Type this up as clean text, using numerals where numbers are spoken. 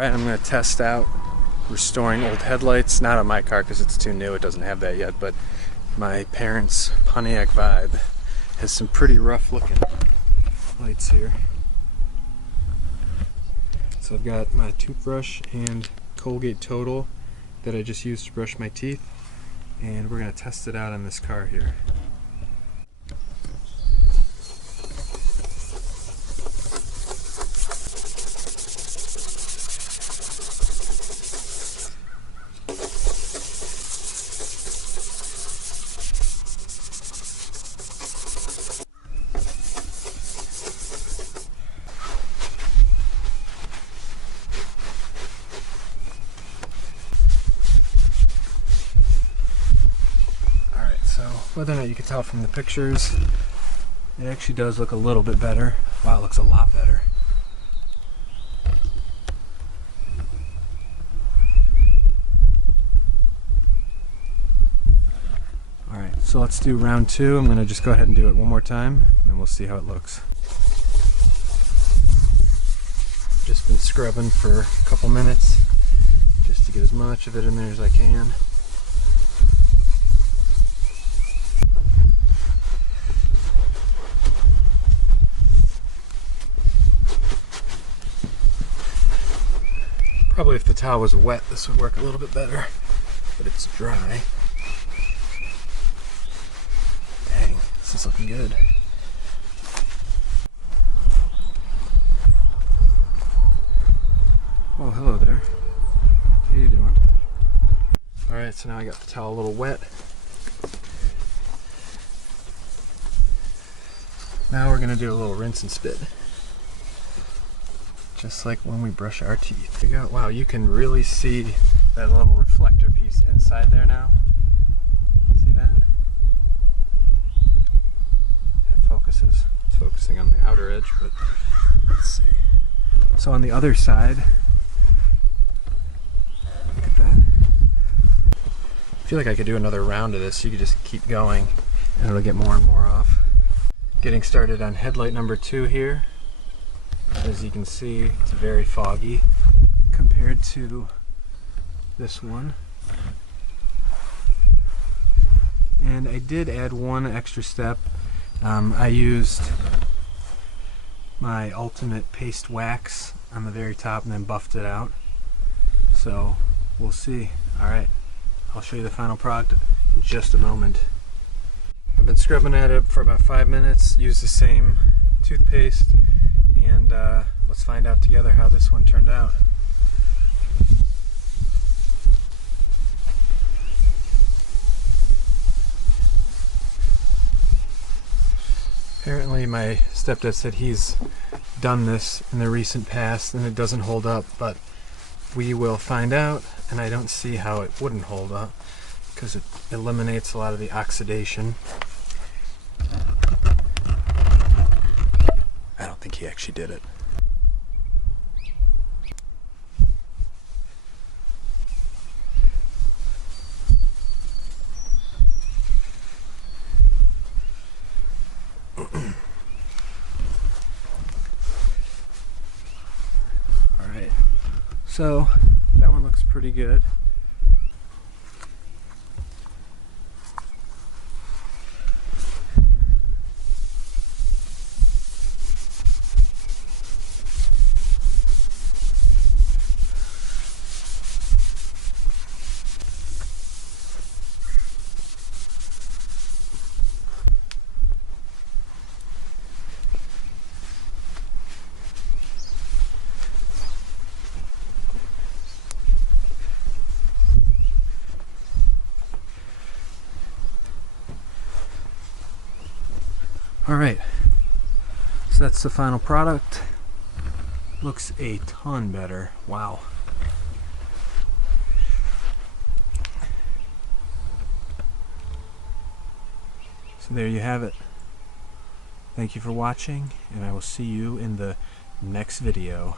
Alright, I'm going to test out restoring old headlights. Not on my car because it's too new, it doesn't have that yet, but my parents' Pontiac Vibe has some pretty rough looking lights here. So I've got my toothbrush and Colgate Total that I just used to brush my teeth, and we're going to test it out on this car here. Whether or not you can tell from the pictures, it actually does look a little bit better. Wow, it looks a lot better. Alright, so let's do round two. I'm going to just go ahead and do it one more time, and then we'll see how it looks. Just been scrubbing for a couple minutes, just to get as much of it in there as I can. Probably if the towel was wet, this would work a little bit better, but it's dry. Dang, this is looking good. Oh, hello there. How you doing? Alright, so now I got the towel a little wet. Now we're going to do a little rinse and spit. Just like when we brush our teeth. Wow, you can really see that little reflector piece inside there now. See that? It focuses. It's focusing on the outer edge, but let's see. So on the other side, look at that. I feel like I could do another round of this. You could just keep going and it'll get more and more off. Getting started on headlight number 2 here. As you can see, it's very foggy compared to this one. And I did add one extra step. I used my ultimate paste wax on the very top and then buffed it out. So we'll see. Alright, I'll show you the final product in just a moment. I've been scrubbing at it for about 5 minutes, used the same toothpaste, and let's find out together how this one turned out. Apparently my stepdad said he's done this in the recent past and it doesn't hold up, but we will find out, and I don't see how it wouldn't hold up because it eliminates a lot of the oxidation. I don't think he actually did it. Alright, so that one looks pretty good. Alright, so that's the final product. Looks a ton better. Wow. So there you have it. Thank you for watching, and I will see you in the next video.